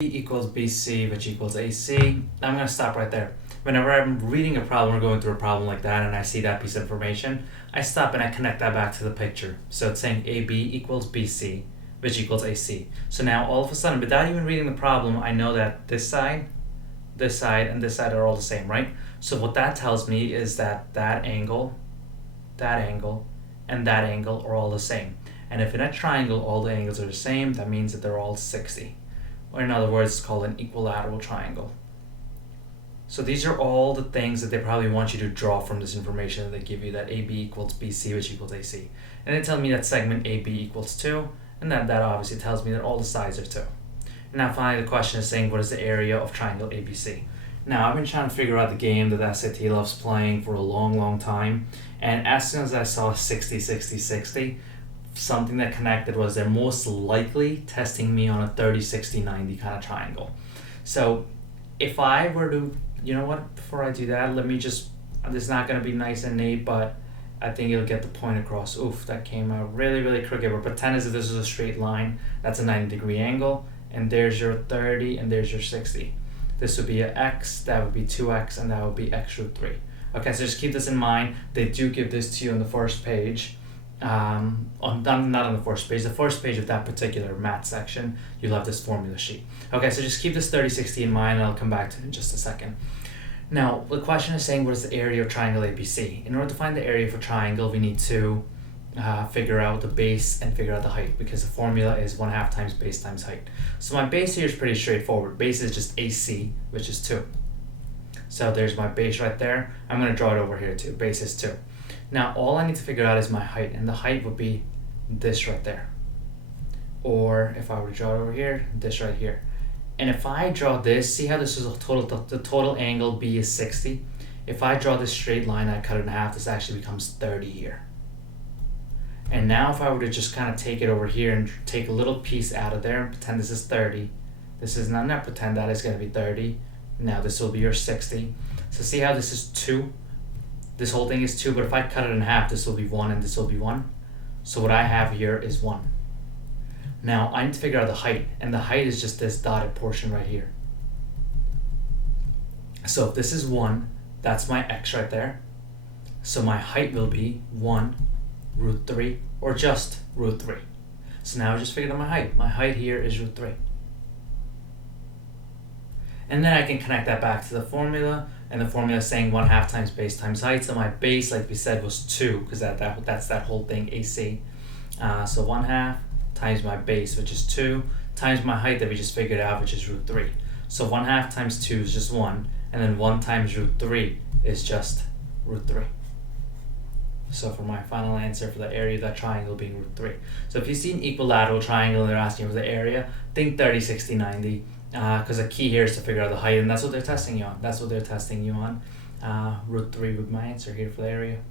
equals BC, which equals AC. I'm going to stop right there. Whenever I'm reading a problem or going through a problem like that and I see that piece of information, I stop and I connect that back to the picture. So it's saying AB equals BC, which equals AC. So now all of a sudden, without even reading the problem, I know that this side, and this side are all the same, right? So what that tells me is that that angle, and that angle are all the same. And if in a triangle all the angles are the same, that means that they're all 60. Or in other words, it's called an equilateral triangle. So these are all the things that they probably want you to draw from this information that they give you, that AB equals BC, which equals AC. And they tell me that segment AB equals 2, and that obviously tells me that all the sides are 2. And now finally the question is saying, what is the area of triangle ABC? Now I've been trying to figure out the game that the SAT loves playing for a long time, and as soon as I saw 60, 60, 60, something that connected was they're most likely testing me on a 30, 60, 90 kind of triangle. So if I were to, you know what, before I do that, let me just, this is not going to be nice and neat, but I think it'll get the point across. Oof, that came out really crooked, but pretend as if this is a straight line. That's a 90-degree angle, and there's your 30 and there's your 60. This would be an x, that would be 2x, and that would be x root 3. Okay, so just keep this in mind. They do give this to you on the first page. Not on the first page of that particular math section, you'll have this formula sheet. Okay, so just keep this 30, 60 in mind, and I'll come back to it in just a second. Now, the question is saying, what is the area of triangle ABC? In order to find the area of a triangle, we need to figure out the base and figure out the height, because the formula is 1/2 times base times height. So my base here is pretty straightforward. Base is just AC, which is 2. So there's my base right there. I'm going to draw it over here too. Base is 2. Now all I need to figure out is my height, and the height would be this right there. Or if I were to draw it over here, this right here. And if I draw this, see how this is a total, the total angle B is 60. If I draw this straight line, I cut it in half, this actually becomes 30 here. And now if I were to just kind of take it over here and take a little piece out of there and pretend this is 30. This is not pretend that is going to be 30. Now this will be your 60. So see how this is 2? This whole thing is 2, but if I cut it in half, this will be 1 and this will be 1. So what I have here is 1. Now I need to figure out the height, and the height is just this dotted portion right here. So if this is 1, that's my x right there. So my height will be 1 root 3, or just root 3. So now I just figured out my height. My height here is root 3. And then I can connect that back to the formula, and the formula is saying 1/2 times base times height. So my base, like we said, was 2, because that's that whole thing, AC. So 1/2 times my base, which is 2, times my height that we just figured out, which is root 3. So 1/2 times 2 is just 1, and then 1 times root 3 is just root 3. So for my final answer for the area of that triangle being root 3. So if you see an equilateral triangle and they're asking you for the area, think 30, 60, 90. Because the key here is to figure out the height, and that's what they're testing you on. Root 3 would be my answer here for the area.